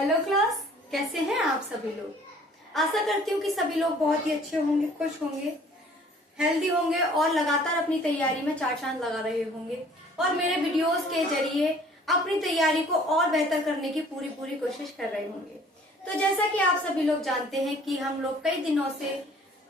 Hello class, कैसे हैं आप सभी लोग। आशा करती हूँ कि सभी लोग बहुत ही अच्छे होंगे, खुश होंगे, हेल्दी होंगे और लगातार अपनी तैयारी में चार चांद लगा रहे होंगे और मेरे वीडियोस के जरिए अपनी तैयारी को और बेहतर करने की पूरी कोशिश कर रहे होंगे। तो जैसा कि आप सभी लोग जानते हैं कि हम लोग कई दिनों से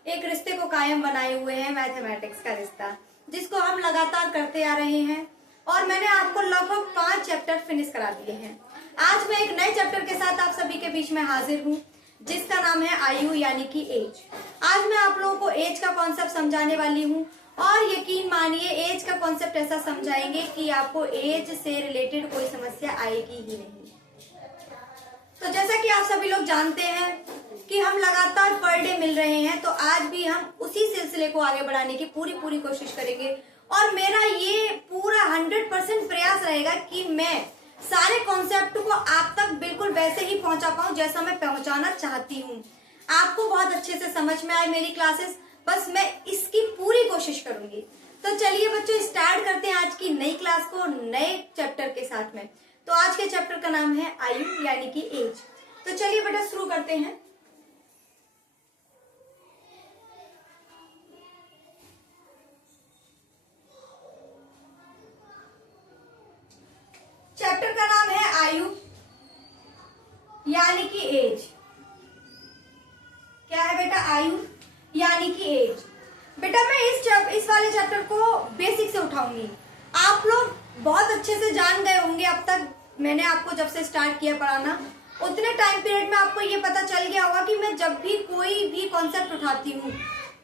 एक रिश्ते को कायम बनाए हुए हैं, मैथमेटिक्स का रिश्ता, जिसको हम लगातार करते आ रहे हैं और मैंने आपको लगभग 5 चैप्टर फिनिश करा दिए हैं। आज मैं एक नए चैप्टर के साथ आप सभी के बीच में हाजिर हूँ, जिसका नाम है आयु यानी कि एज। आज मैं आप लोगों को एज का कॉन्सेप्ट समझाने वाली हूँ और यकीन मानिए एज का कॉन्सेप्ट ऐसा समझाएंगे कि आपको एज से रिलेटेड कोई समस्या आएगी ही नहीं। तो जैसा कि आप सभी लोग जानते हैं कि हम लगातार पर डे मिल रहे हैं, तो आज भी हम उसी सिलसिले को आगे बढ़ाने की पूरी कोशिश करेंगे और मेरा ये पूरा 100% प्रयास रहेगा कि मैं सारे कॉन्सेप्ट को आप तक बिल्कुल वैसे ही पहुंचा पाऊं जैसा मैं पहुंचाना चाहती हूं। आपको बहुत अच्छे से समझ में आए मेरी क्लासेस, बस मैं इसकी पूरी कोशिश करूंगी। तो चलिए बच्चों, स्टार्ट करते हैं आज की नई क्लास को नए चैप्टर के साथ में। तो आज के चैप्टर का नाम है आयु यानी कि एज। तो चलिए बेटा शुरू करते हैं। चैप्टर का नाम है आयु यानी कि एज। क्या है बेटा? आयु यानी कि एज। बेटा मैं इस वाले चैप्टर को बेसिक से उठाऊंगी। आप लोग बहुत अच्छे से जान गए होंगे अब तक। मैंने आपको जब से स्टार्ट किया पढ़ाना उतने टाइम पीरियड में आपको ये पता चल गया होगा कि मैं जब भी कोई भी कॉन्सेप्ट उठाती हूँ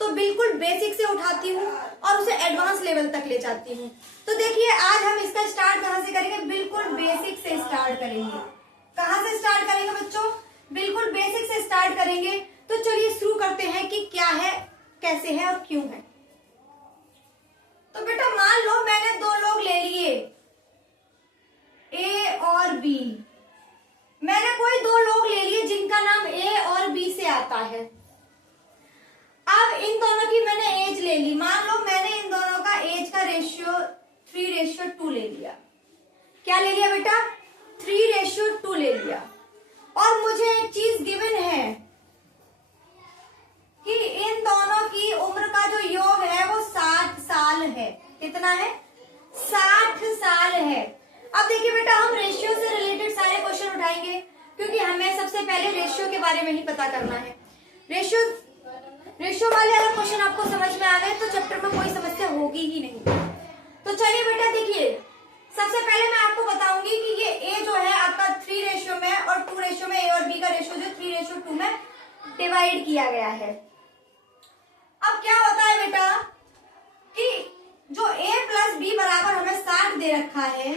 तो बिल्कुल बेसिक से उठाती हूँ और उसे एडवांस लेवल तक ले जाती हूँ। तो देखिए आज हम इसका स्टार्ट कहाँ से करेंगे? बिल्कुल बेसिक से स्टार्ट करेंगे। कहाँ से स्टार्ट करेंगे बच्चों? बिल्कुल बेसिक से स्टार्ट करेंगे। तो चलिए शुरू करते हैं कि क्या है, कैसे है और क्यों है। तो बेटा मान लो मैंने दो लोग ले लिए, ए और बी। मैंने कोई दो लोग ले लिए जिनका नाम ए और बी से आता है। अब इन दोनों की मैंने एज ले ली। मान लो मैंने इन दोनों का एज का रेशियो 3:2 ले लिया। क्या ले लिया बेटा? 3:2 ले लिया। और मुझे एक चीज गिवन है कि इन दोनों की उम्र का जो योग है वो 60 साल है। कितना है? 60 साल है। अब देखिए बेटा हम रेशियो से रिलेटेड सारे क्वेश्चन उठाएंगे क्योंकि हमें सबसे पहले रेशियो के बारे में ही पता करना है। रेशियो वाले अगर क्वेश्चन आपको समझ में आ गए तो चैप्टर में कोई समस्या होगी ही नहीं। तो चलिए बेटा देखिए, सबसे पहले मैं आपको बताऊंगी कि ये ए जो है आपका 3 में और 2 में, ए और बी का रेशियो जो 3:2 में डिवाइड किया गया है। अब क्या होता है बेटा कि जो a प्लस बी बराबर हमें 60 दे रखा है।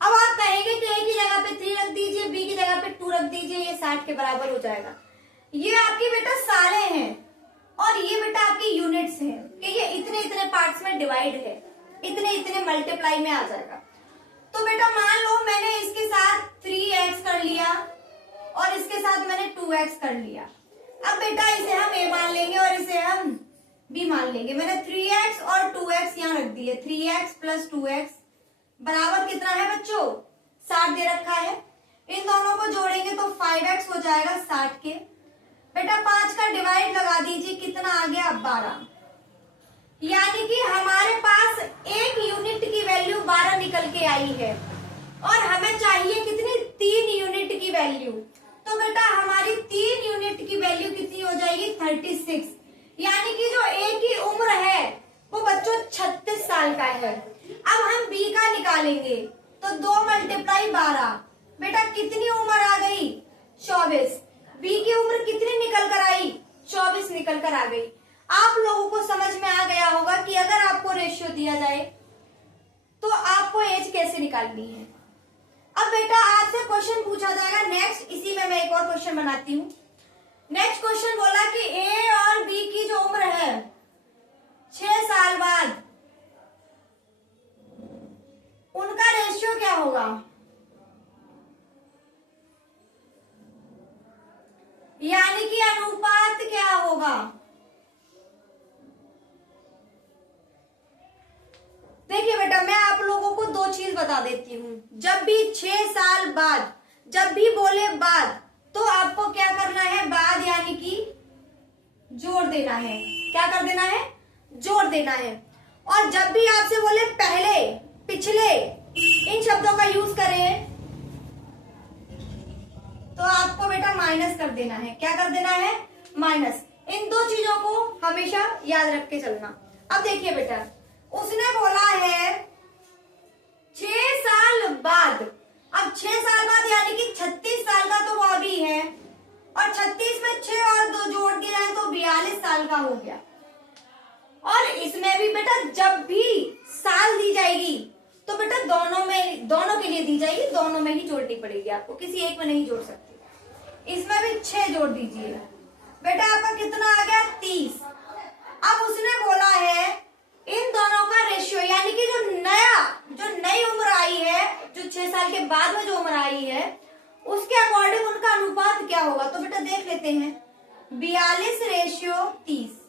अब आप कहेंगे कि a की जगह पे 3 रख दीजिए, b की जगह पे 2 रख दीजिए, ये 60 के बराबर हो जाएगा। ये आपकी बेटा सालें हैं और ये बेटा आपकी यूनिट्स हैं कि ये इतने पार्ट्स में डिवाइड है, इतने मल्टीप्लाई में आ जाएगा। तो बेटा मान लो मैंने इसके साथ 3x कर लिया और इसके साथ मैंने 2x कर लिया। अब बेटा इसे हम a मान लेंगे और इसे हम b मान लेंगे। मैंने 3x और 2x यहाँ रख दिए। 3x प्लस 2x बराबर कितना है बच्चों? 60 दे रखा है। इन दोनों को जोड़ेंगे तो 5x हो जाएगा 60 के। बेटा 5 का डिवाइड लगा दीजिए, कितना आ गया? 12। यानी कि हमारे पास एक यूनिट की वैल्यू 12 निकल के आई है और हमें चाहिए कितनी? 3 यूनिट की वैल्यू। तो बेटा हमारी 3 यूनिट की वैल्यू कितनी हो जाएगी? 36। यानी कि जो ए की उम्र है वो बच्चों 36 साल का है। अब हम बी का निकालेंगे तो 2 × 12। बेटा कितनी उम्र आ गई? 24। बी की उम्र कितनी निकल कर आई? 24 निकल कर आ गई। आप लोगों को समझ में आ गया होगा कि अगर आपको रेशियो दिया जाए तो आपको एज कैसे निकालनी है। अब बेटा आपसे क्वेश्चन पूछा जाएगा नेक्स्ट, इसी में मैं एक और क्वेश्चन बनाती हूँ। नेक्स्ट क्वेश्चन बोला कि ए और बी की जो उम्र है 6 साल बाद उनका रेशियो क्या होगा? यानी कि अनुपात क्या होगा? देखिए बेटा मैं आप लोगों को दो चीज बता देती हूँ। जब भी 6 साल बाद, जब भी बोले बाद, तो आपको क्या करना है, बाद यानी कि जोड़ देना है। क्या कर देना है, जोड़ देना है। और जब भी आपसे बोले पहले, पिछले, इन शब्दों का यूज करें तो आपको बेटा माइनस कर देना है। क्या कर देना है, माइनस। इन दो चीजों को हमेशा याद रख के चलना। अब देखिए बेटा, उसने बोला है 6 साल बाद। अब 6 साल बाद यानी कि 36 साल का तो वो अभी है, और 36 में 6 और 2 जोड़ दिए जाए तो 42 साल का हो गया। और इसमें भी बेटा जब भी साल दी जाएगी तो बेटा दोनों के लिए दी जाएगी, दोनों में ही जोड़नी पड़ेगी आपको, किसी एक में नहीं जोड़ सकते। इसमें भी 6 जोड़ दीजिए बेटा, आपका कितना आ गया, 30। अब उसने बोला है इन दोनों का रेशियो, यानी कि जो नई उम्र आई है, जो 6 साल के बाद में जो उम्र आई है, उसके अकॉर्डिंग उनका अनुपात क्या होगा। तो बेटा देख लेते हैं, 42:30।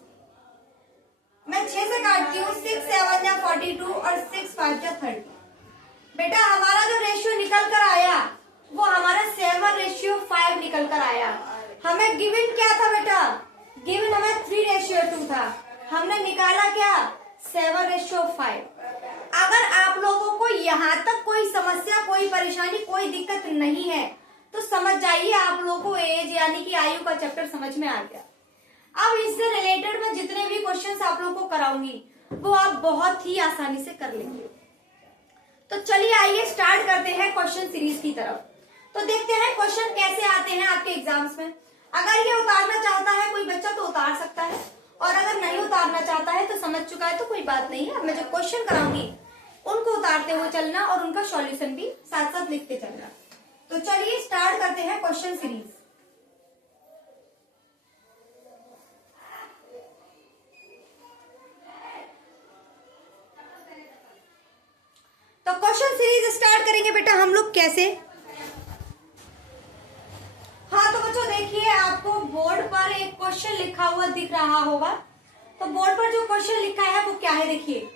मैं 6 से काटती हूँ, 6 7 या 42 और 6 5 या 30। बेटा हमारा जो रेशियो निकल कर आया वो हमारा 7:5 निकल कर आया। हमें गिवन क्या था बेटा, गिवन हमें 3:2 था, हमने निकाला क्या, 7:5। अगर आप लोगों को यहाँ तक कोई समस्या, कोई परेशानी, कोई दिक्कत नहीं है तो समझ जाइए आप लोगों को एज यानी कि आयु का चैप्टर समझ में आ गया। अब इससे रिलेटेड मैं जितने भी क्वेश्चंस आप लोगों को कराऊंगी वो आप बहुत ही आसानी से कर लेंगे। तो चलिए आइए स्टार्ट करते हैं क्वेश्चन सीरीज की तरफ। तो देखते हैं क्वेश्चन कैसे आते हैं आपके एग्जाम्स में। अगर ये उतारना चाहता है कोई बच्चा तो उतार सकता है, और अगर नहीं उतारना चाहता है तो समझ चुका है तो कोई बात नहीं है। मैं जो क्वेश्चन कराऊंगी उनको उतारते हुए चलना और उनका सॉल्यूशन भी साथ साथ लिखते चलना। तो चलिए स्टार्ट करते हैं क्वेश्चन सीरीज। तो क्वेश्चन सीरीज स्टार्ट करेंगे बेटा हम लोग कैसे। हाँ तो बच्चों देखिए, आपको बोर्ड पर एक क्वेश्चन लिखा हुआ दिख रहा होगा। तो बोर्ड पर जो क्वेश्चन लिखा है वो क्या है, देखिए,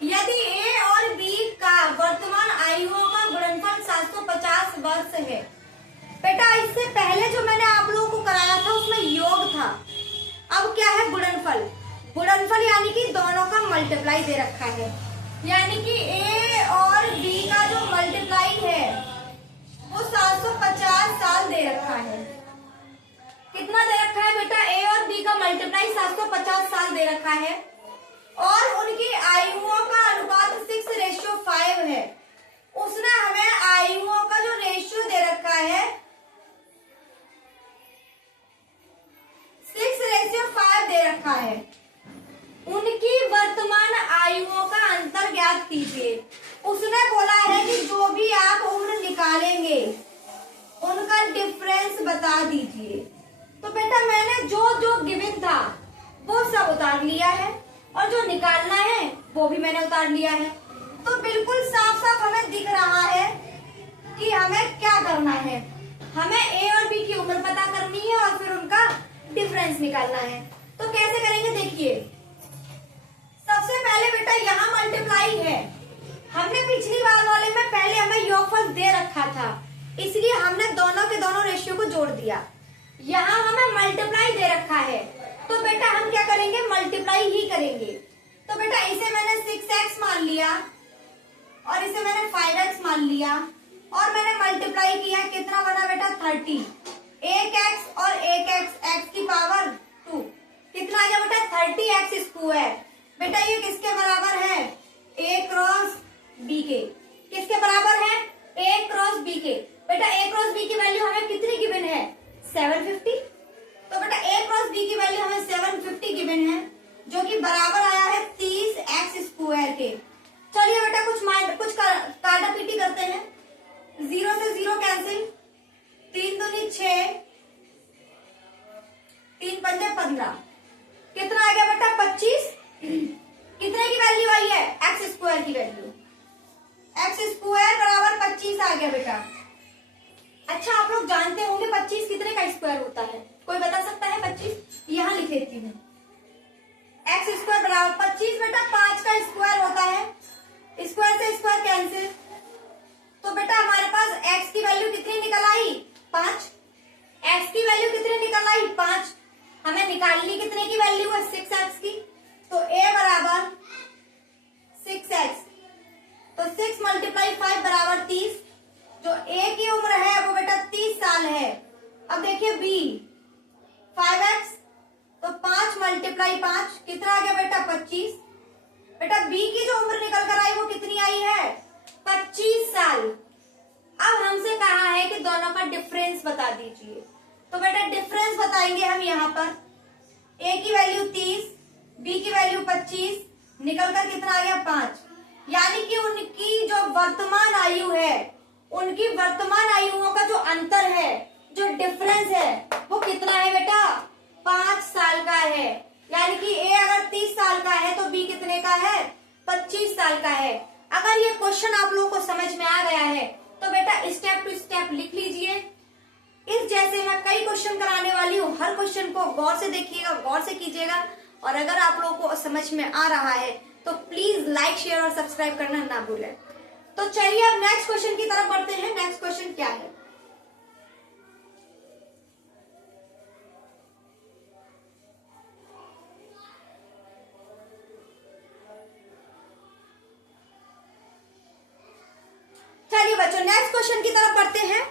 यदि ए और बी का वर्तमान आयुओं का गुणनफल 750 वर्ष है। बेटा इससे पहले जो मैंने आप लोगों को कराया था उसमें योग था, अब क्या है, गुणनफल। गुणनफल यानी कि दोनों का मल्टीप्लाई दे रखा है, यानी कि ए और बी का जो मल्टीप्लाई है वो 750 साल दे रखा है। कितना दे रखा है बेटा, ए और बी का मल्टीप्लाई 750 साल दे रखा है, और उनकी आयुओं का अनुपात 6:5 है। उसने हमें आयुओं का जो रेशियो दे रखा है 6:5 दे रखा है। उनकी वर्तमान आयुओं का अंतर ज्ञात कीजिए। उसने बोला है कि जो भी आप उम्र निकालेंगे उनका डिफरेंस बता दीजिए। तो बेटा मैंने जो जो गिवन था वो सब उतार लिया है, और जो निकालना है वो भी मैंने उतार लिया है। तो बिल्कुल साफ साफ हमें दिख रहा है कि हमें क्या करना है, हमें ए और बी की उम्र पता करनी है और फिर उनका डिफरेंस निकालना है। तो कैसे करेंगे, देखिए, सबसे पहले बेटा यहाँ मल्टीप्लाई है, हमने पिछली बार वाले में पहले हमें योगफल दे रखा था, इसलिए हमने दोनों के दोनों रेशियो को जोड़ दिया। यहाँ हमें मल्टीप्लाई दे रखा है तो बेटा हम क्या करेंगे, मल्टीप्लाई ही करेंगे। तो बेटा इसे मैंने 6x मान लिया और इसे मैंने 5x मान लिया, और मैंने मल्टीप्लाई किया, कितना बना बेटा, 30। एक x और एक x की पावर 2, कितना आ गया बेटा, 30x²। बेटा ये किसके बराबर है, a क्रॉस b के। किसके बराबर है, a क्रॉस b के। बेटा a क्रॉस b की वैल्यू हमें कितनी गिवन है, 750। तो बेटा a क्रॉस b की वैल्यू हमें 750 गिवन है, जो कि बराबर आया है 30x² के। चलिए बेटा कुछ काटा पीटी करते हैं। 0 से 0 कैंसिल, 3 दूनी 6, 3 पंजे 15, कितना आ गया बेटा, 25। कितने की वैल्यू आई है, x² की वैल्यू, x² बराबर 25 आ गया बेटा। अच्छा आप लोग जानते होंगे 25 कितने का स्क्वायर होता है, कोई बता सकता है 25? यहाँ लिख लेती हूँ, x² बराबर 25 बेटा 5 का स्क्वायर होता है, स्क्वायर से स्क्वायर कैंसिल। तो बेटा तो 6 × 5 बराबर 30। जो ए की उम्र है वो बेटा 30 साल है। अब देखिए बी 5x, तो 5 × 5 कितना आ गया बेटा 25। बेटा बी की जो उम्र निकल कर आई वो कितनी आई है 25 साल। अब हमसे कहा है कि दोनों का डिफरेंस बता दीजिए। तो बेटा डिफरेंस बताएंगे हम यहाँ पर। ए की वैल्यू 30, बी की वैल्यू 25, निकल कर कितना आ गया 5। यानी कि उनकी जो वर्तमान आयु है, उनकी वर्तमान आयुओं का जो अंतर है, जो डिफरेंस है, वो कितना है बेटा 5 साल का है। यानी कि ए अगर 30 साल का है तो बी कितने का है 25 साल का है। अगर ये क्वेश्चन आप लोगों को समझ में आ गया है तो बेटा स्टेप टू स्टेप लिख लीजिए। इस जैसे मैं कई क्वेश्चन कराने वाली हूँ, हर क्वेश्चन को गौर से देखिएगा, गौर से कीजिएगा। और अगर आप लोगों को समझ में आ रहा है तो प्लीज लाइक, शेयर और सब्सक्राइब करना ना भूलें। तो चलिए अब नेक्स्ट क्वेश्चन की तरफ बढ़ते हैं। नेक्स्ट क्वेश्चन क्या है? चलिए बच्चों नेक्स्ट क्वेश्चन की तरफ बढ़ते हैं।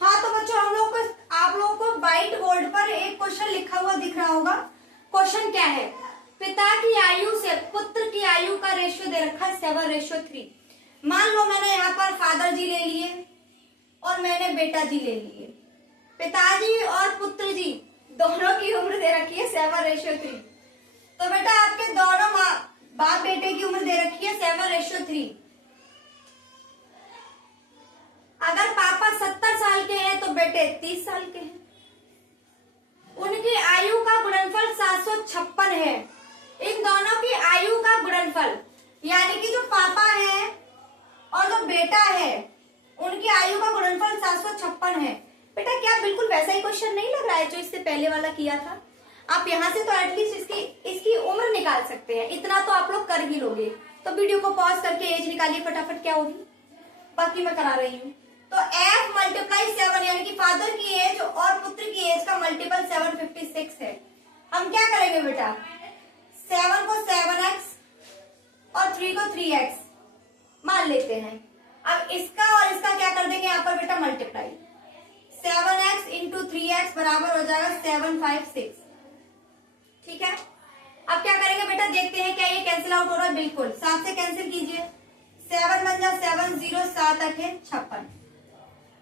हाँ तो बच्चों आप लोगों को व्हाइट बोर्ड पर एक क्वेश्चन लिखा हुआ दिख रहा होगा। क्वेश्चन क्या है? पिता की आयु से पुत्र की आयु का रेशियो दे रखा है 7:3। मान लो मैंने यहाँ पर फादर जी ले लिए और मैंने बेटा जी ले लिए। पिताजी और पुत्र जी दोनों की उम्र दे रखी है 7:3। तो बेटा आपके दोनों बाप बेटे की उम्र दे रखी है 7:3। अगर पापा 70 साल के हैं तो बेटे 30 साल के हैं। उनकी आयु का गुणनफल 756 है। इन दोनों की आयु का गुणनफल, यानी कि जो पापा है और जो बेटा है, उनकी आयु का गुणनफल 756 है। बेटा क्या बिल्कुल वैसा ही क्वेश्चन नहीं लग रहा है जो इससे पहले वाला किया था? आप यहाँ से तो एटलीस्ट इसकी उम्र निकाल सकते हैं, इतना तो आप लोग कर ही लोगे। तो वीडियो को पॉज करके एज निकालिए फटाफट, क्या होगी, बाकी मैं करा रही हूँ। तो f × 7 यानी कि फादर की एज और पुत्र की एज का मल्टीपल 756 है। हम क्या करेंगे बेटा, 7 को 7x और 3 को 3x मान लेते हैं। अब इसका और इसका क्या कर देंगे यहाँ पर बेटा मल्टीप्लाई। 7x × 3x बराबर हो जाएगा 756। ठीक है, अब क्या करेंगे बेटा, देखते हैं क्या ये कैंसिल आउट हो रहा है। बिल्कुल 7 से कैंसिल कीजिए, 7 × 7 0 7 8 56।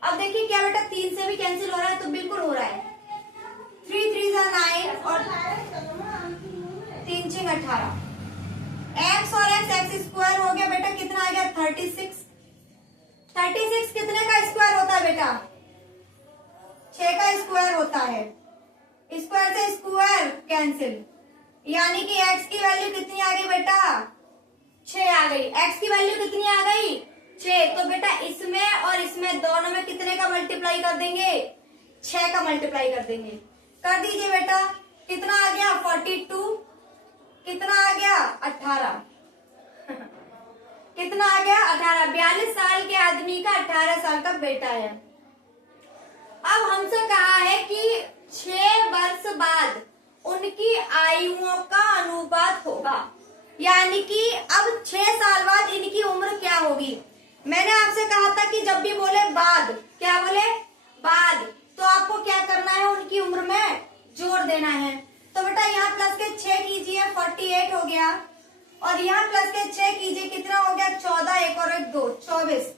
अब देखिए क्या बेटा 3 से भी कैंसिल हो रहा है, तो बिल्कुल हो रहा है। 3 3 9 और 3 6 18। x और x स्क्वायर हो गया बेटा, कितना आ गया 36। 36 कितने का स्क्वायर होता है बेटा 6 का स्क्वायर होता है। स्क्वायर से स्क्वायर कैंसिल, यानी कि x की वैल्यू कितनी आ गई बेटा 6 आ गई। x की वैल्यू कितनी आ गई 6। तो बेटा इसमें और इसमें दोनों में कितने का मल्टीप्लाई कर देंगे 6 का मल्टीप्लाई कर देंगे। कर दीजिए बेटा, कितना आ गया 42, कितना आ गया 18 कितना आ गया 18। 42 साल के आदमी का 18 साल का बेटा है। अब हमसे कहा है कि 6 वर्ष बाद उनकी आयुओं का अनुपात होगा, यानी कि अब 6 साल बाद इनकी उम्र क्या होगी। मैंने आपसे कहा था कि जब भी बोले बाद, क्या बोले बाद, तो आपको क्या करना है उनकी उम्र में जोड़ देना है। तो बेटा यहाँ प्लस के 6 कीजिए 48 हो गया, और यहाँ प्लस के 6 कीजिए कितना हो गया 14, 1 और 1 2 24।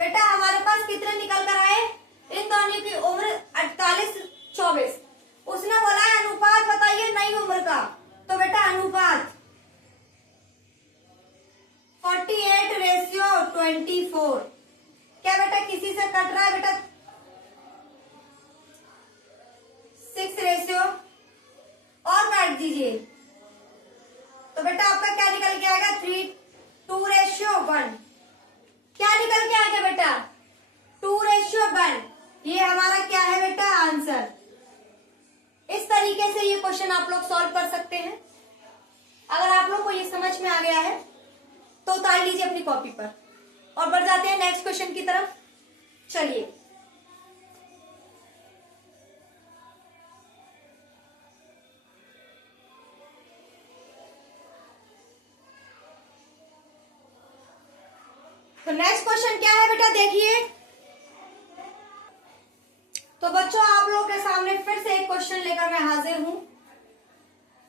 बेटा हमारे पास कितने निकल कर आए, इन दोनों की उम्र 48 24। उसने बोला है अनुपात बताइए नई उम्र का, तो बेटा अनुपात 48:24। क्या बेटा किसी से कट रहा है बेटा 6 रेशियो और काट दीजिए, तो बेटा आपका क्या निकल के आएगा 2:1। क्या निकल के आएगा बेटा 2:1। ये हमारा क्या है बेटा आंसर। इस तरीके से ये क्वेश्चन आप लोग सॉल्व कर सकते हैं। अगर आप लोग को ये समझ में आ गया है तो उतार लीजिए अपनी कॉपी पर और बढ़ जाते हैं नेक्स्ट क्वेश्चन की तरफ। चलिए तो नेक्स्ट क्वेश्चन क्या है बेटा, देखिए। तो बच्चों आप लोगों के सामने फिर से एक क्वेश्चन लेकर मैं हाजिर हूं।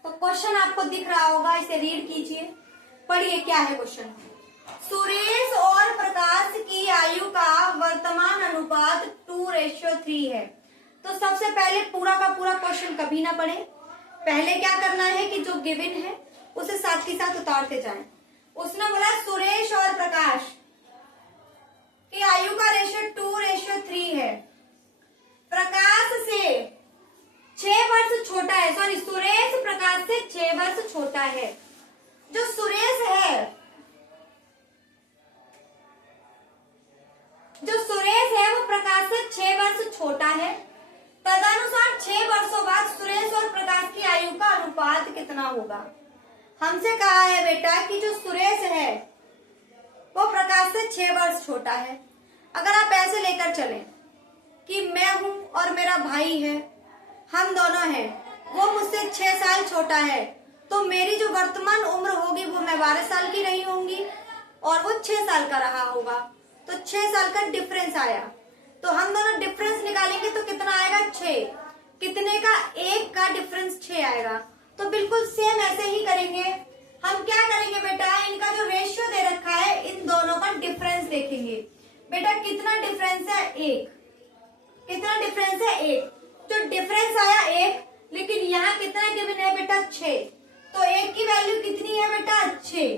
तो क्वेश्चन आपको दिख रहा होगा, इसे रीड कीजिए, पढ़िए क्या है क्वेश्चन। सुरेश और प्रकाश की आयु का वर्तमान अनुपात 2:3 है। तो सबसे पहले पूरा का पूरा क्वेश्चन कभी ना पढ़े, पहले क्या करना है कि जो गिवन है उसे साथ ही साथ उतारते जाएं। उसने बोला सुरेश और प्रकाश की आयु का रेशियो 2:3 है। प्रकाश से 6 वर्ष छोटा है, सॉरी सुरेश प्रकाश से 6 वर्ष छोटा है। जो सुरेश है वो प्रकाश से 6 वर्ष छोटा है। तदनुसार 6 वर्षों बाद सुरेश और प्रकाश की आयु का अनुपात कितना होगा। हमसे कहा है बेटा कि जो सुरेश है वो प्रकाश से 6 वर्ष छोटा है। अगर आप ऐसे लेकर चलें कि मैं हूं और मेरा भाई है, हम दोनों हैं, वो मुझसे 6 साल छोटा है, तो मेरी जो वर्तमान उम्र होगी वो मैं 12 साल की रही होंगी और वो 6 साल का रहा होगा। तो 6 साल का डिफरेंस आया, तो हम दोनों डिफरेंस निकालेंगे तो कितना आएगा 6। कितने का, 1 का डिफरेंस 6 आएगा। तो बिल्कुल सेम ऐसे ही करेंगे। हम क्या करेंगे बेटा, इनका जो रेशियो दे रखा है इन दोनों का डिफरेंस देखेंगे। बेटा कितना डिफरेंस है, 1। कितना डिफरेंस है, 1। तो डिफरेंस आया 1, लेकिन यहाँ कितना गिवन है बेटा 6। तो 1 की वैल्यू कितनी है बेटा 6।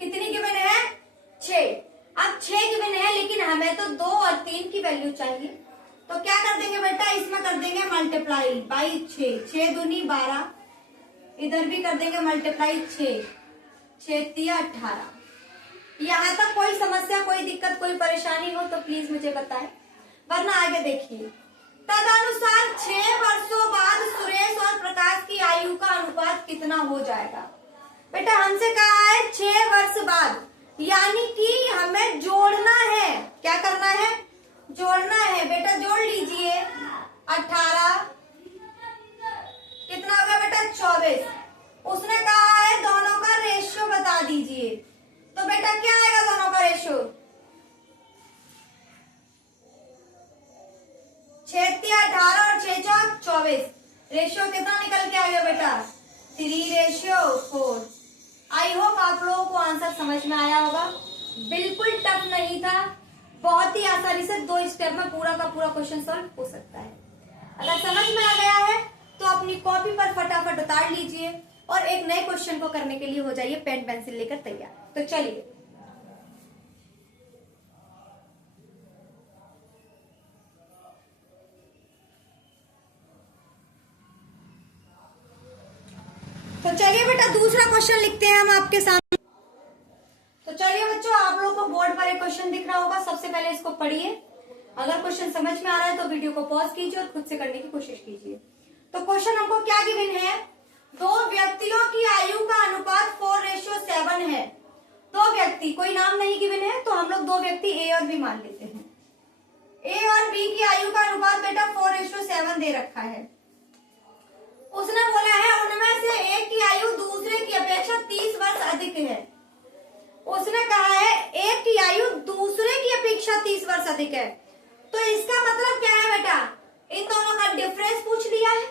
कितनी गिवन है 6। अब 6 गिवन है, लेकिन हमें तो 2 और 3 की वैल्यू चाहिए। तो क्या कर देंगे बेटा, इसमें कर देंगे मल्टीप्लाई बाई 6। 6 दूनी 12, इधर भी कर देंगे मल्टीप्लाई 6। 6 तिया 18। यहाँ तक कोई समस्या, कोई दिक्कत, कोई परेशानी हो तो प्लीज मुझे बताएं, वरना आगे देखिए। तदनुसार 6 वर्षों बाद सुरेश और प्रकाश की आयु का अनुपात कितना हो जाएगा। बेटा हमसे कहा है 6 वर्ष बाद, यानी कि हमें जोड़ना है। क्या करना है, जोड़ना है। बेटा जोड़ लीजिए, 18 कितना हो गया बेटा 24। उसने कहा है दोनों का रेशियो बता दीजिए। तो बेटा क्या आएगा दोनों का रेशियो, 6 तिया 18 और 6 चौक 24। रेशियो कितना निकल के आ गया बेटा, 3:4। आई होप आप लोगों को आंसर समझ में आया होगा। बिल्कुल टफ नहीं था, बहुत ही आसानी से 2 स्टेप में पूरा का पूरा क्वेश्चन सॉल्व हो सकता है। अगर समझ में आ गया है तो अपनी कॉपी पर फटाफट उतार लीजिए और एक नए क्वेश्चन को करने के लिए हो जाइए पेन पेंसिल लेकर तैयार। तो चलिए, तो चलिए बेटा दूसरा क्वेश्चन लिखते हैं हम आपके सामने। तो चलिए बच्चों, आप लोगों को बोर्ड पर एक क्वेश्चन दिख रहा होगा, सबसे पहले इसको पढ़िए। अगर क्वेश्चन समझ में आ रहा है तो वीडियो को पॉज कीजिए और खुद से करने की कोशिश कीजिए। तो क्वेश्चन हमको क्या गिवन है, 2 व्यक्तियों की आयु का अनुपात 4:7 है। 2 व्यक्ति, कोई नाम नहीं गिवन है, तो हम लोग 2 व्यक्ति ए और बी मान लेते हैं। ए और बी की आयु का अनुपात बेटा 4:7 दे रखा है। उसने बोला है उनमें से एक की आयु दूसरे की अपेक्षा 30 वर्ष अधिक है। उसने कहा है एक की आयु दूसरे की अपेक्षा 30 वर्ष अधिक है। तो इसका मतलब क्या है बेटा, इन दोनों का डिफरेंस पूछ लिया है।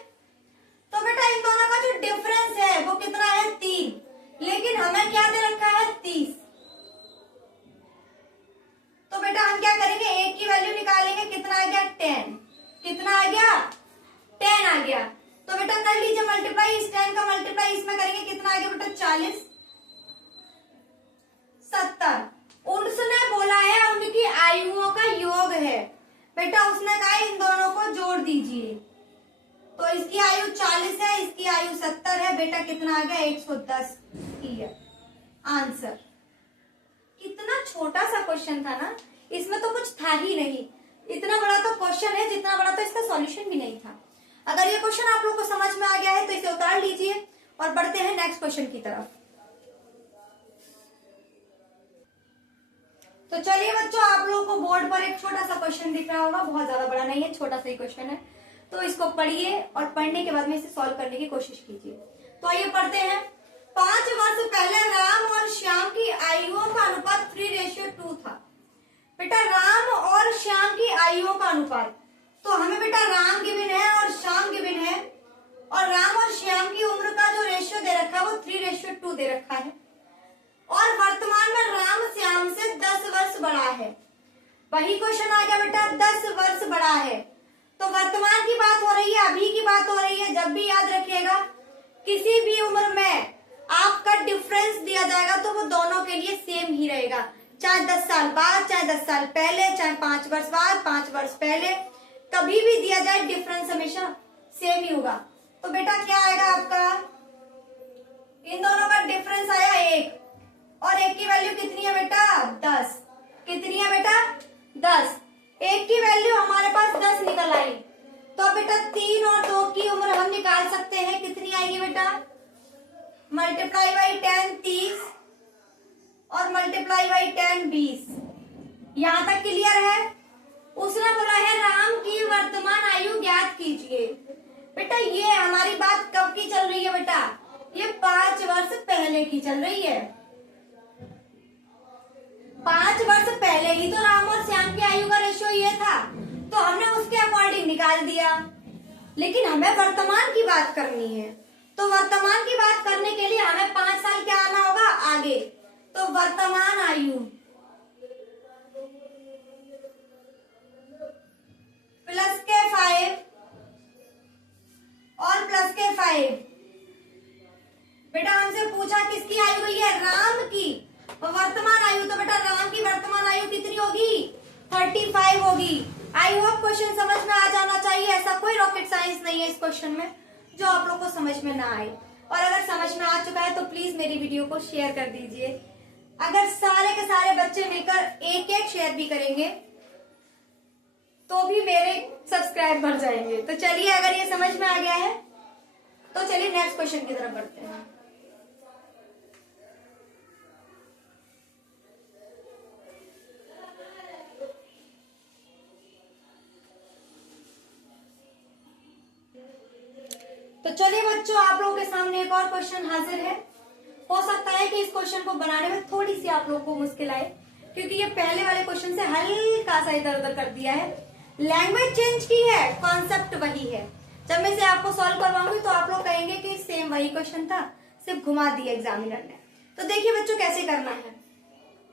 तो बेटा इन दोनों का जो डिफरेंस है वो कितना है 3, लेकिन हमें क्या दे रखा है 30। तो बेटा हम क्या करेंगे, एक की वैल्यू निकालेंगे, कितना आ गया 10। कितना आ गया 10 आ गया। तो बेटा कर लीजिए मल्टीप्लाई, इस 10 का मल्टीप्लाई इसमें करेंगे, कितना आ गया बेटा 40 70। उसने बोला है उनकी आयुओं का योग है। बेटा उसने कहा इन दोनों को जोड़ दीजिए। तो इसकी आयु 40 है, इसकी आयु 70 है। बेटा कितना आ गया 110 ईयर। आंसर। कितना छोटा सा क्वेश्चन था ना, इसमें तो कुछ था ही नहीं। इतना बड़ा तो क्वेश्चन है, जितना बड़ा तो इसका सॉल्यूशन भी नहीं था। अगर ये क्वेश्चन आप लोग को समझ में आ गया है तो इसे उतार लीजिए और बढ़ते हैं नेक्स्ट क्वेश्चन की तरफ। तो चलिए बच्चों, आप लोगों को बोर्ड पर एक छोटा सा क्वेश्चन दिख रहा होगा, बहुत ज्यादा बड़ा नहीं है, छोटा सा ही क्वेश्चन है। तो इसको पढ़िए और पढ़ने के बाद में इसे सॉल्व करने की कोशिश कीजिए। तो आइए पढ़ते हैं। 5 वर्ष पहले राम और श्याम की आयुओं का अनुपात 3:2 था। बेटा राम और श्याम की आयुओं का अनुपात, तो हमें बेटा राम गिवन है और श्याम गिवन है, और राम और श्याम की उम्र का जो रेशियो दे रखा है वो 3:2 दे रखा है, और वर्तमान में राम श्याम से 10 वर्ष बड़ा है। वही क्वेश्चन आ गया बेटा, 10 वर्ष बड़ा है, तो वर्तमान की बात हो रही है, अभी की बात हो रही है। जब भी याद रखिएगा किसी भी उम्र में आपका डिफरेंस दिया जाएगा तो वो दोनों के लिए सेम ही रहेगा, चाहे 10 साल बाद, चाहे 10 साल पहले, चाहे 5 वर्ष बाद, 5 वर्ष पहले, कभी भी दिया जाए डिफरेंस हमेशा सेम ही होगा। तो बेटा क्या आएगा आपका, इन दोनों का डिफरेंस आया 1, और 1 की वैल्यू कितनी है बेटा 10, कितनी है बेटा 10, 1 की वैल्यू हमारे पास 10 निकल आई। तो बेटा 3 और 2 की उम्र हम निकाल सकते हैं, कितनी आएगी बेटा, मल्टीप्लाई बाई 10 30, और मल्टीप्लाई बाई 10 20। यहां तक क्लियर है। उसने बोला है राम की वर्तमान आयु ज्ञात कीजिए। बेटा ये हमारी बात कब की चल रही है बेटा, ये 5 वर्ष पहले की चल रही है। 5 वर्ष पहले ही तो राम और श्याम की आयु का रेशियो ये था, तो हमने उसके अकॉर्डिंग निकाल दिया। लेकिन हमें वर्तमान की बात करनी है, तो वर्तमान की बात करने के लिए हमें 5 साल क्या आना होगा आगे। तो वर्तमान आयु प्लस के 5 और प्लस के 5। बेटा हमसे पूछा किसकी आयु हुई है, राम की वर्तमान आयु, तो बेटा राम की वर्तमान आयु कितनी होगी 35 होगी। आई होप क्वेश्चन समझ में आ जाना चाहिए, ऐसा कोई रॉकेट साइंस नहीं है इस क्वेश्चन में जो आप लोग को समझ में ना आए। और अगर समझ में आ चुका है तो प्लीज मेरी वीडियो को शेयर कर दीजिए। अगर सारे के सारे बच्चे मिलकर एक शेयर भी करेंगे तो भी मेरे सब्सक्राइब बढ़ जाएंगे। तो चलिए अगर ये समझ में आ गया है तो चलिए नेक्स्ट क्वेश्चन की तरफ बढ़ते हैं। तो चलिए बच्चों आप लोगों के सामने एक और क्वेश्चन हाजिर है। हो सकता है कि इस क्वेश्चन को बनाने में थोड़ी सी आप लोगों को मुश्किल आए, क्योंकि ये पहले वाले क्वेश्चन से हल्का सा इधर उधर कर दिया है, लैंग्वेज चेंज की है, कॉन्सेप्ट वही है। जब मैं इसे आपको सॉल्व करवाऊंगी तो आप लोग कहेंगे कि सेम वही क्वेश्चन था, सिर्फ घुमा दिया एग्जामिनर ने। तो देखिए बच्चों कैसे करना है।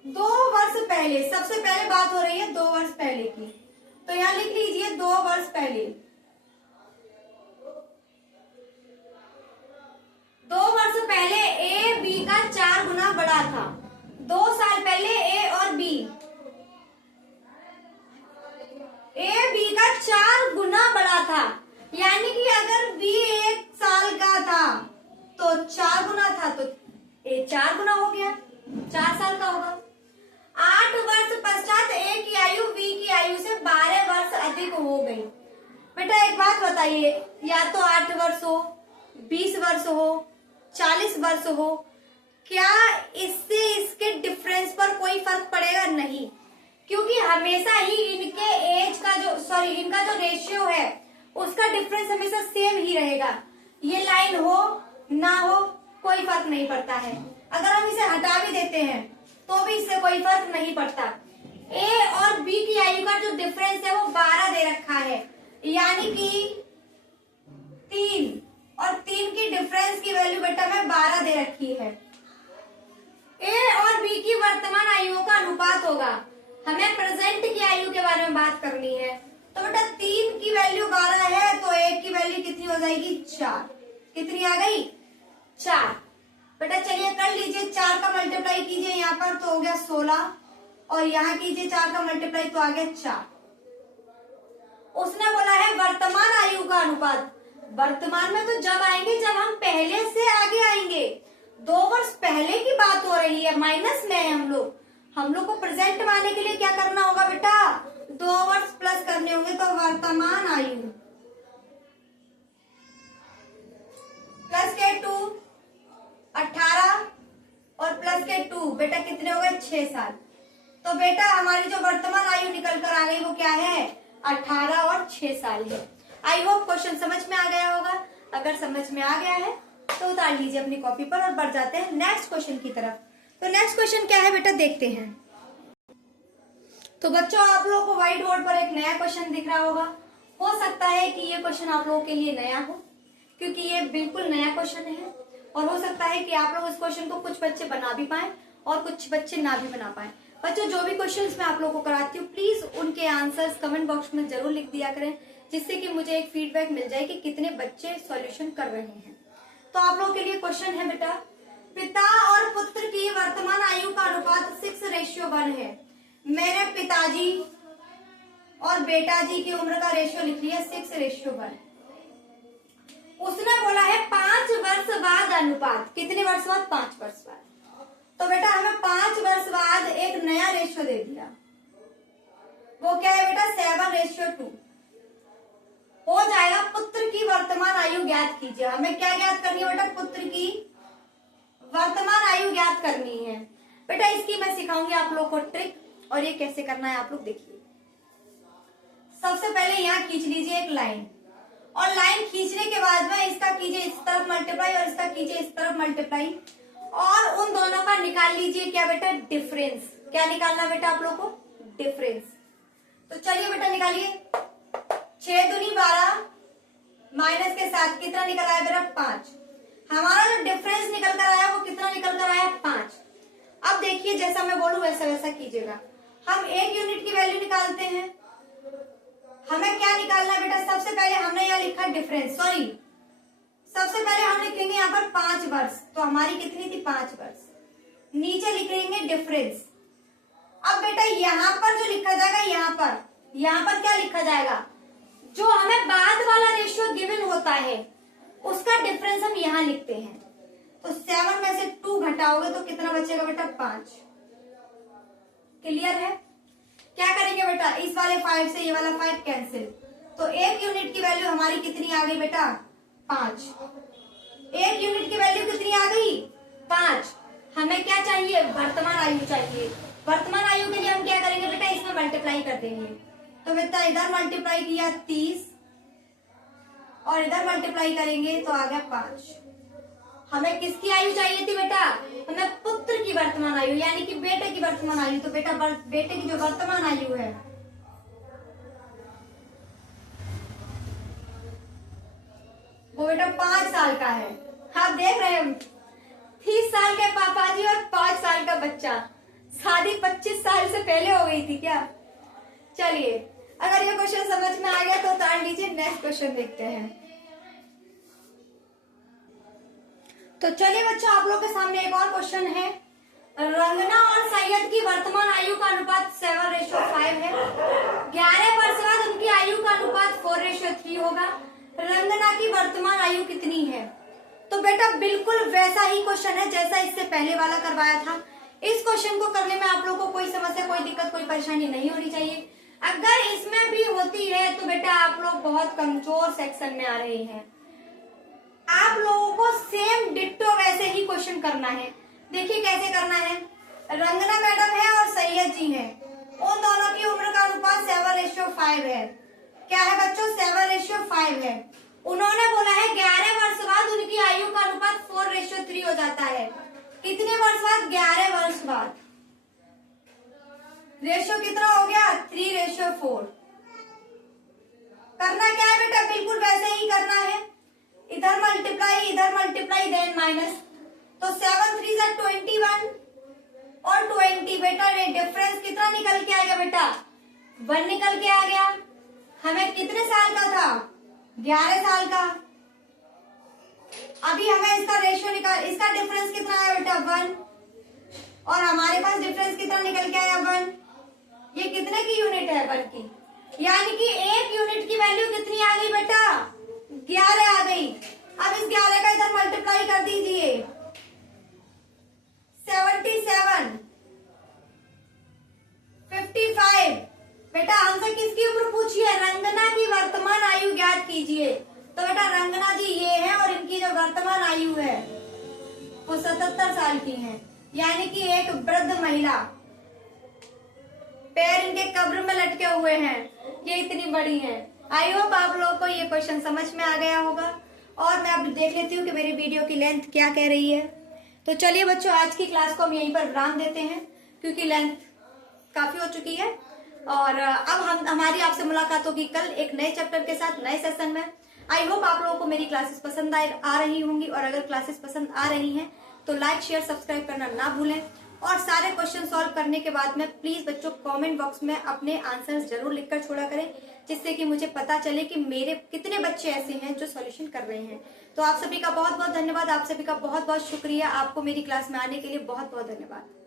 2 वर्ष पहले, सबसे पहले बात हो रही है 2 वर्ष पहले की, तो यहाँ लिख लीजिए 2 वर्ष पहले। 2 वर्ष पहले ए बी का 4 गुना बड़ा था। 2 साल पहले ए और बी, ए बी का 4 गुना बड़ा था, यानी कि अगर बी 1 साल का था तो 4 गुना था, तो ए 4 गुना हो गया, 4 साल का होगा। 8 वर्ष पश्चात ए की आयु बी की आयु से 12 वर्ष अधिक हो गई। बेटा एक बात बताइए, या तो 8 वर्ष हो, 20 वर्ष हो, 40 वर्ष हो, क्या इससे इसके डिफरेंस पर कोई फर्क पड़ेगा? नहीं, क्योंकि हमेशा ही इनके एज का जो इनका जो रेशियो है उसका डिफरेंस हमेशा सेम ही रहेगा। ये लाइन हो ना हो कोई फर्क नहीं पड़ता है। अगर हम इसे हटा भी देते हैं तो भी इससे कोई फर्क नहीं पड़ता। ए और बी की आयु का जो डिफरेंस है वो 12 दे रखा है, यानी कि 3 और 3 की डिफरेंस की वैल्यू बेटा में 12 दे रखी है। ए और बी की वर्तमान आयुओं का अनुपात होगा। हमें प्रेजेंट की आयु के बारे में बात करनी है, तो बेटा 3 की वैल्यू 12 है तो 1 की वैल्यू कितनी हो जाएगी 4। कितनी आ गई 4। बेटा चलिए कर लीजिए, 4 का मल्टीप्लाई कीजिए यहाँ पर तो हो गया 16, और यहाँ कीजिए 4 का मल्टीप्लाई तो आ गया 4। उसने बोला है वर्तमान आयु का अनुपात। वर्तमान में तो जब आएंगे जब हम पहले से आगे आएंगे। 2 वर्ष पहले की बात हो रही है, माइनस में है हम लोग को प्रेजेंट में आने के लिए क्या करना होगा बेटा 2 वर्ष प्लस करने होंगे। तो वर्तमान आयु प्लस के 2 18 और प्लस के 2 बेटा कितने हो गए 6 साल। तो बेटा हमारी जो वर्तमान आयु निकल कर आ गई वो क्या है 18 और 6 साल है। आई होप क्वेश्चन समझ में आ गया होगा। अगर समझ में आ गया है तो उतार लीजिए अपनी कॉपी पर और बढ़ जाते हैं नेक्स्ट क्वेश्चन की तरफ। तो नेक्स्ट क्वेश्चन क्या है बेटा, देखते हैं। तो बच्चों आप लोगों को व्हाइट बोर्ड पर एक नया क्वेश्चन दिख रहा होगा। हो सकता है कि ये क्वेश्चन आप लोगों के लिए नया हो, क्योंकि ये बिल्कुल नया क्वेश्चन है, और हो सकता है कि आप लोग इस क्वेश्चन को कुछ बच्चे बना भी पाए और कुछ बच्चे ना भी बना पाए। बच्चों जो भी क्वेश्चंस मैं आप लोगों को कराती हूँ, प्लीज उनके आंसर्स कमेंट बॉक्स में जरूर लिख दिया करें, जिससे कि मुझे एक फीडबैक मिल जाए कि कितने बच्चे सॉल्यूशन कर रहे हैं। तो आप लोगों के लिए क्वेश्चन है बेटा, पिता और पुत्र की वर्तमान आयु का अनुपात 6:1 है। मेरे पिताजी और बेटा जी की उम्र का रेशियो लिख लिया 6:1। उसने बोला है 5 वर्ष बाद अनुपात, कितने वर्ष बाद? 5 वर्ष बाद। तो बेटा हमें 5 वर्ष बाद एक नया रेशियो दे दिया, वो क्या है बेटा? 7:2 हो जाएगा। पुत्र की वर्तमान आयु ज्ञात कीजिए। हमें क्या ज्ञात करनी है बेटा? पुत्र की वर्तमान आयु ज्ञात करनी है। बेटा इसकी मैं सिखाऊंगी आप लोग को ट्रिक, और ये कैसे करना है आप लोग देखिए। सबसे पहले यहाँ खींच लीजिए एक लाइन, और लाइन खींचने के बाद में इसका कीजिए इस तरफ मल्टीप्लाई और इसका कीजिए इस तरफ मल्टीप्लाई, और उन दोनों का निकाल लीजिए क्या बेटा? डिफरेंस। क्या निकालना बेटा आप लोग को? डिफरेंस। तो चलिए बेटा निकालिए। 6 दूनी 12 माइनस के साथ कितना निकल आया बेटा? 5। हमारा जो डिफरेंस निकल कर आया वो कितना निकल कर आया? 5। अब देखिए जैसा मैं बोलूं वैसा वैसा कीजिएगा। हम एक यूनिट की वैल्यू निकालते हैं। हमें क्या निकालना है बेटा? सबसे पहले हमने यहाँ लिखा डिफरेंस, सॉरी सबसे पहले हम लिखेंगे यहाँ पर 5 वर्ष, तो हमारी कितनी थी? 5 वर्ष। नीचे लिखेंगे डिफरेंस। अब बेटा यहाँ पर जो लिखा जाएगा, यहाँ पर क्या लिखा जाएगा? जो हमें बाद वाला रेशियो गिवन होता है उसका डिफरेंस हम यहाँ लिखते हैं। तो 7 में से 2 घटाओगे तो कितना बचेगा बेटा? 5। क्लियर है? क्या करेंगे बेटा? इस वाले 5 से ये वाला 5 कैंसिल, तो एक यूनिट की वैल्यू हमारी कितनी आ गई बेटा? 5। एक यूनिट की वैल्यू कितनी आ गई? 5। हमें क्या चाहिए? वर्तमान आयु चाहिए। वर्तमान आयु के लिए हम क्या करेंगे बेटा? इसमें मल्टीप्लाई कर देंगे। तो बेटा इधर मल्टीप्लाई किया 30 और इधर मल्टीप्लाई करेंगे तो आ गया 5। हमें किसकी आयु चाहिए थी बेटा? हमें पुत्र की वर्तमान आयु, यानी कि बेटे की वर्तमान आयु। तो बेटा बेटे की जो वर्तमान आयु है वो बेटा 5 साल का है। आप देख रहे हैं 30 साल के पापा जी और 5 साल का बच्चा। शादी 25 साल से पहले हो गई थी क्या? चलिए अगर ये क्वेश्चन समझ में आ गया तो उतार लीजिए। नेक्स्ट क्वेश्चन देखते हैं। तो चलिए बच्चों आप लोग के सामने एक और क्वेश्चन है। रंगना और सैयद की वर्तमान आयु का अनुपात 7:5 है। 11 वर्ष बाद उनकी आयु का अनुपात 4:3 होगा। रंगना की वर्तमान आयु कितनी है? तो बेटा बिल्कुल वैसा ही क्वेश्चन है जैसा इससे पहले वाला करवाया था। इस क्वेश्चन को करने में आप लोग को कोई समस्या, कोई दिक्कत, कोई परेशानी नहीं होनी चाहिए। अगर इसमें भी होती है तो बेटा आप लोग बहुत कमजोर सेक्शन में आ रहे हैं। आप लोगों को सेम डिट्टो वैसे ही क्वेश्चन करना है। देखिए कैसे करना है। रंगना मैडम है और सैयद जी है, उन दोनों की उम्र का अनुपात 7:5 है। क्या है बच्चों? 7:5 है। उन्होंने बोला है 11 वर्ष बाद उनकी आयु का अनुपात 4:3 हो जाता है। कितने वर्ष बाद? 11 वर्ष बाद। रेशियो कितना हो गया? 3:4। करना क्या है बेटा? बिल्कुल वैसे ही करना है। इधर मल्टीप्लाई देन माइनस, तो 7 3 जा 21 और 20। बेटा डिफरेंस कितना निकल के आएगा बेटा? 1 निकल के आ गया। हमें कितने साल का था? 11 साल का। अभी हमें इसका रेशियो इसका डिफरेंस कितना आया बेटा? 1, और हमारे पास डिफरेंस कितना निकल के आया? 1। ये कितने की यूनिट है? 1 की, यानी कि एक यूनिट की वैल्यू कितनी आ गई बेटा? 11 आ गई। अब इस 11 का इधर मल्टीप्लाई कर दीजिए। 77 55। बेटा हमसे किसकी उम्र पूछी है? रंगना की वर्तमान आयु ज्ञात कीजिए। तो बेटा रंगना जी ये है और इनकी जो वर्तमान आयु है वो 77 साल की है, यानी कि एक वृद्ध महिला। पैर इनके कब्र में लटके हुए हैं, ये इतनी बड़ी हैं। आई होप आप लोगों को ये क्वेश्चन समझ में आ गया होगा। और मैं अब देख लेती हूँ कि मेरी वीडियो की लेंथ क्या कह रही है। तो चलिए बच्चों, आज की क्लास को हम यहीं पर विराम देते हैं क्योंकि लेंथ काफी हो चुकी है। और अब हमारी आपसे मुलाकात होगी कल एक नए चैप्टर के साथ, नए सेशन में। आई होप आप लोगों को मेरी क्लासेस पसंद आ रही होंगी, और अगर क्लासेस पसंद आ रही हैं तो लाइक शेयर सब्सक्राइब करना ना भूलें। और सारे क्वेश्चन सॉल्व करने के बाद में प्लीज बच्चों कमेंट बॉक्स में अपने आंसर्स जरूर लिखकर छोड़ा करें, जिससे कि मुझे पता चले कि मेरे कितने बच्चे ऐसे हैं जो सॉल्यूशन कर रहे हैं। तो आप सभी का बहुत बहुत धन्यवाद, आप सभी का बहुत बहुत शुक्रिया। आपको मेरी क्लास में आने के लिए बहुत बहुत धन्यवाद।